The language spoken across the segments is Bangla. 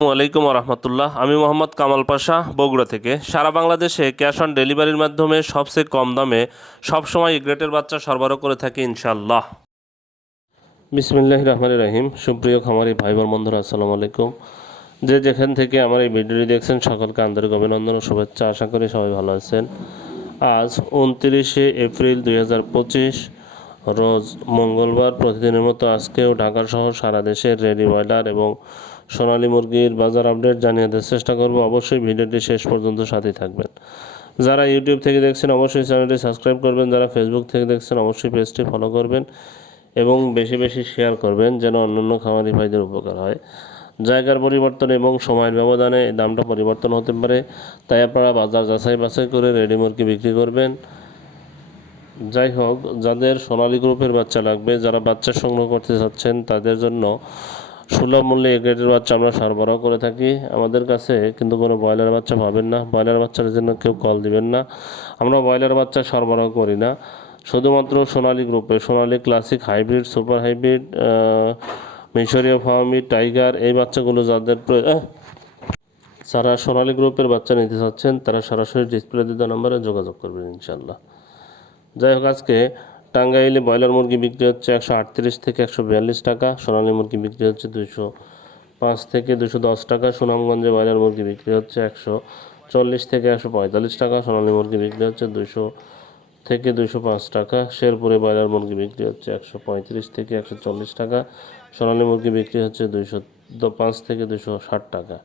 আসসালামু আলাইকুম রহমতুল্লাহ। আমি মোহাম্মদ কামাল পাশা, বগুড়া থেকে। সারা বাংলাদেশে ক্যাশ অন ডেলিভারির মাধ্যমে সবচেয়ে কম দামে সবসময় গ্রেটের বাচ্চা সরবরাহ করে থাকি ইনশাল্লাহ। বিসমিল্লাহির রহমানির রহিম। সুপ্রিয় খামারি ভাই বোন বন্ধুরা, আসসালামু আলাইকুম। যে যেখান থেকে আমার এই ভিডিওটি দেখছেন সকলকে আন্তরিক অভিনন্দন ও শুভেচ্ছা। আশা করি সবাই ভালো আছেন। আজ 29শে এপ্রিল 2025 রোজ মঙ্গলবার। প্রতিদিনের মতো আজকেও ঢাকা সহ সারা দেশের রেডি ব্রয়লার এবং সোনালী মুরগির বাজার আপডেট জানিয়ে দেওয়ার চেষ্টা করব। অবশ্যই ভিডিওটি শেষ পর্যন্ত সাথে থাকবেন। যারা ইউটিউব থেকে দেখছেন অবশ্যই চ্যানেলটি সাবস্ক্রাইব করবেন, যারা ফেসবুক থেকে দেখছেন অবশ্যই পেজটি ফলো করবেন এবং বেশি বেশি শেয়ার করবেন যেন অন্যান্য খামারি ভাইদের উপকার হয়। জায়গার পরিবর্তন এবং সময়ের ব্যবধানে এই দামটা পরিবর্তন হতে পারে, তাই আপনারা বাজার যাচাই বাছাই করে রেডি মুরগি বিক্রি করবেন। যাই হোক, যাদের সোনালী গ্রুপের বাচ্চা লাগবে, যারা বাচ্চা সংগ্রহ করতে চাচ্ছেন তাদের জন্য সুলভ মূল্যে এ গ্রেডের বাচ্চা আমরা সরবরাহ করে থাকি। আমাদের কাছে কিন্তু কোনো ব্রয়লার বাচ্চা পাবেন না, ব্রয়লার বাচ্চার জন্য কেউ কল দিবেন না। আমরা ব্রয়লার বাচ্চা সরবরাহ করি না, শুধুমাত্র সোনালী গ্রুপে সোনালী ক্লাসিক, হাইব্রিড, সুপার হাইব্রিড, মিশরীয় ফার্মি, টাইগার এই বাচ্চাগুলো যারা সোনালী গ্রুপের বাচ্চা নিতে চাচ্ছেন তারা সরাসরি ডিসপ্লে দেওয়া নম্বরে যোগাযোগ করবেন ইনশাল্লাহ। যাই হোক, আজকে টাঙ্গাইলে ব্রয়লার মুরগি বিক্রি হচ্ছে 138 থেকে 142 টাকা, সোনালী মুরগি বিক্রি হচ্ছে 205 থেকে 210 টাকা। সুনামগঞ্জে ব্রয়লার মুরগি বিক্রি হচ্ছে 140 থেকে 145 টাকা, সোনালী মুরগি বিক্রি হচ্ছে 200 থেকে 205 টাকা। শেরপুরে ব্রয়লার মুরগি বিক্রি হচ্ছে 135 থেকে 140 টাকা, সোনালী মুরগি বিক্রি হচ্ছে 205 থেকে 260 টাকা।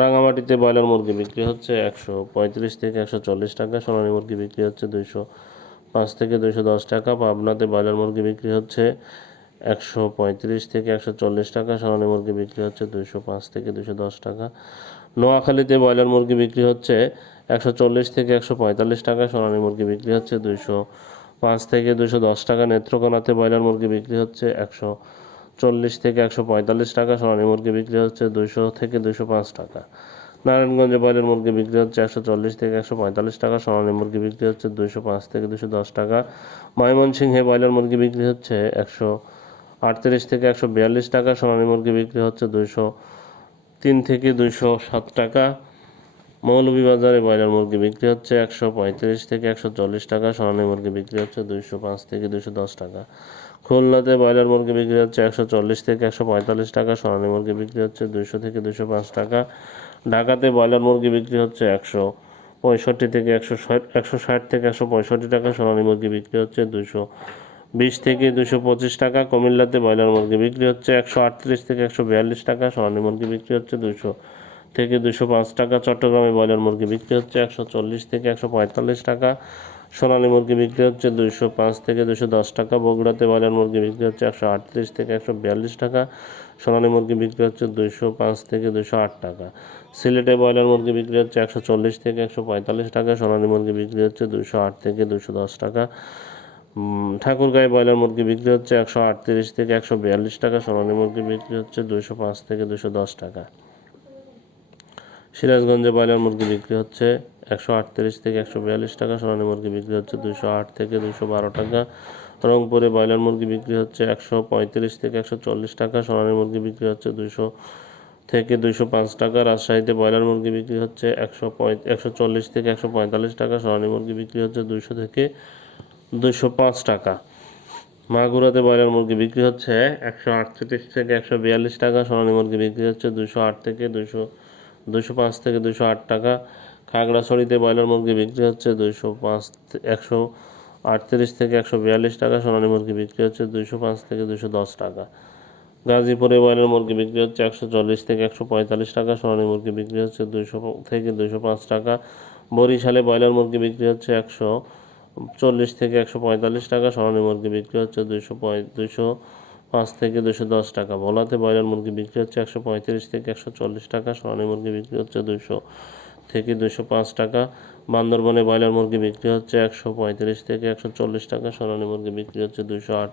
রাঙামাটিতে ব্রয়লার মুরগি বিক্রি হচ্ছে 135 থেকে 140 টাকা, সোনালী মুরগি বিক্রি হচ্ছে 205 থেকে 210 টাকা। পাবনাতে ব্রয়লার মুরগি বিক্রি হচ্ছে 135 থেকে 140 টাকা, সোনালী মুরগি বিক্রি হচ্ছে 205 থেকে 210 টাকা। নোয়াখালীতে ব্রয়লার মুরগি বিক্রি হচ্ছে 140 থেকে 145 টাকা, সোনালী মুরগি বিক্রি হচ্ছে 205 থেকে 210 টাকা। নেত্রকোনাতে ব্রয়লার মুরগি বিক্রি হচ্ছে 140 থেকে 145 টাকা, সোনালী মুরগি বিক্রি হচ্ছে 200 থেকে 205 টাকা। নারায়ণগঞ্জে ব্রয়লার মুরগি বিক্রি হচ্ছে 140 থেকে 145 টাকা, সোনালী মুরগি বিক্রি হচ্ছে 205 থেকে 210 টাকা। ময়মনসিংহে ব্রয়লার মুরগি বিক্রি হচ্ছে 138 থেকে 142 টাকা, সোনালী মুরগি বিক্রি হচ্ছে 203 থেকে 207 টাকা। মৌলভীবাজারে ব্রয়লার মুরগি বিক্রি হচ্ছে 135 থেকে 140 টাকা, সোনালী মুরগি বিক্রি হচ্ছে 205 থেকে 210 টাকা। খুলনাতে ব্রয়লার মুরগি বিক্রি হচ্ছে 140 থেকে 145 টাকা, সোনালী মুরগি বিক্রি হচ্ছে 200 থেকে 205 টাকা। ঢাকাতে ব্রয়লার মুরগি বিক্রি হচ্ছে 165 থেকে 160 থেকে 165 টাকা, সোনালী মুরগি বিক্রি হচ্ছে 220 থেকে 225 টাকা। কুমিল্লাতে ব্রয়লার মুরগি বিক্রি হচ্ছে 138 থেকে 142 টাকা, সোনালী মুরগি বিক্রি হচ্ছে 200 থেকে 205 টাকা। চট্টগ্রামে ব্রয়লার মুরগি বিক্রি হচ্ছে 140 থেকে 145 টাকা, সোনালী মুরগি বিক্রি হচ্ছে 205 থেকে 210 টাকা। বগুড়াতে ব্রয়লার মুরগি বিক্রি হচ্ছে 138 থেকে 142 টাকা, সোনালী মুরগি বিক্রি হচ্ছে 205 থেকে 208 টাকা। সিলেটে ব্রয়লার মুরগি বিক্রি হচ্ছে 140 থেকে 145 টাকা, সোনালী মুরগি বিক্রি হচ্ছে 208 থেকে 210 টাকা। ঠাকুরগাঁয়ে ব্রয়লার মুরগি বিক্রি হচ্ছে 138 থেকে 142 টাকা, সোনালী মুরগি বিক্রি হচ্ছে 205 থেকে 210 টাকা। সিরাজগঞ্জে ব্রয়লার মুরগি বিক্রি হচ্ছে 138 থেকে 142 টাকা, সোনালী মুরগি বিক্রি হচ্ছে 208 থেকে 212 টাকা। রংপুরে ব্রয়লার মুরগি বিক্রি হচ্ছে 135 থেকে 140 টাকা, সোনালী মুরগি বিক্রি হচ্ছে 200 থেকে 205 টাকা। রাজশাহীতে ব্রয়লার মুরগি বিক্রি হচ্ছে 140 থেকে 145 টাকা, সোনালী মুরগি বিক্রি হচ্ছে 200 থেকে 205 টাকা। মাগুরাতে ব্রয়লার মুরগি বিক্রি হচ্ছে 138 থেকে 142 টাকা, সোনালী মুরগি বিক্রি হচ্ছে 208 থেকে 205 থেকে 208 টাকা। খাগড়াছড়িতে ব্রয়লার মুরগি বিক্রি হচ্ছে 138 থেকে 142 টাকা, সোনালী মুরগি বিক্রি হচ্ছে 205 থেকে 210 টাকা। গাজীপুরে ব্রয়লার মুরগি বিক্রি হচ্ছে 140 থেকে 145 টাকা, সোনালী মুরগি বিক্রি হচ্ছে 200 থেকে 205 টাকা। বরিশালে ব্রয়লার মুরগি বিক্রি হচ্ছে 140 থেকে 145 টাকা, সোনালী মুরগি বিক্রি হচ্ছে 205 থেকে 210 টাকা। ভোলাতে ব্রয়লার মুরগি বিক্রি হচ্ছে 135 থেকে 140 টাকা, সোনালী মুরগি বিক্রি হচ্ছে 200 থেকে 205 টাকা। বান্দরবনে ব্রয়লার মুরগি বিক্রি হচ্ছে 135 থেকে 140 টাকা, সোনালী মুরগি বিক্রি হচ্ছে 208